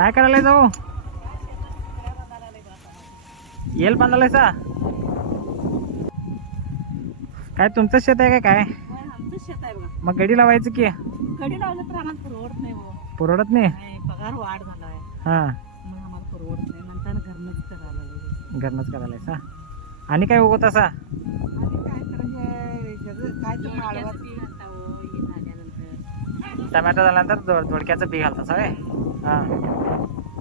काय करायला जाऊ येल बांधायचा काय तुमचं शेत आहे काय आमचं शेत आहे बघा. मग गडी लावायचं की कडी लावलं तर आम्हाला परवडत नाही हो. परवडत नाही नाही, पगार वाढ झालाय हा मग आम्हाला परवडत नाही नंतर घरनंच करायला लागलं. घरनंच करायला आणि काय उगवत असा आणि काय करायचं काय तर माळवाचं बी घालता हो हे झाल्यानंतर. टमॅटो झाल्यानंतर दोडक्याचं बी घालता सवय हा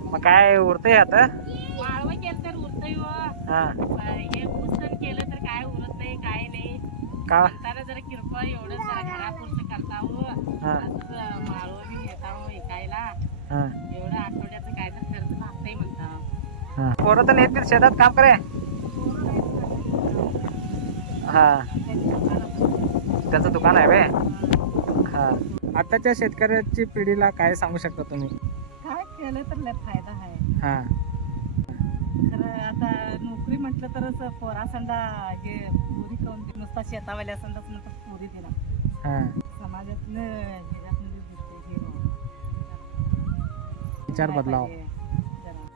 मग काय उरतंय आता माळवं केलं तर उरतंय हो. हा हे पुस्तक केलं तर काय उरत नाही काय नाही का म्हणताना जरा किरकोळ एवढं जरा घरापुरतं करता हो. हा असं माळवं बी घेता हो विकायला हा एवढं आठवड्याचं काय तर खर्च लागतंय म्हणता. हा पोरं तर येतील शेतात काम करे हा त्याचं दुकान आहे बे हा आताच्या शेतकऱ्याची पिढीला काय सांगू शकता तुम्ही काय केलं तर लय फायदा आहे हा खरं आता नोकरी म्हटलं तर असं पोरासंडा हे पुरी करून दे नुसता शेतावाल्या संडाच म्हणतात पुरी दिला हा समाजातनं ह्याच्यातनं बी दिसतंय हे विचार बदलाव जरा.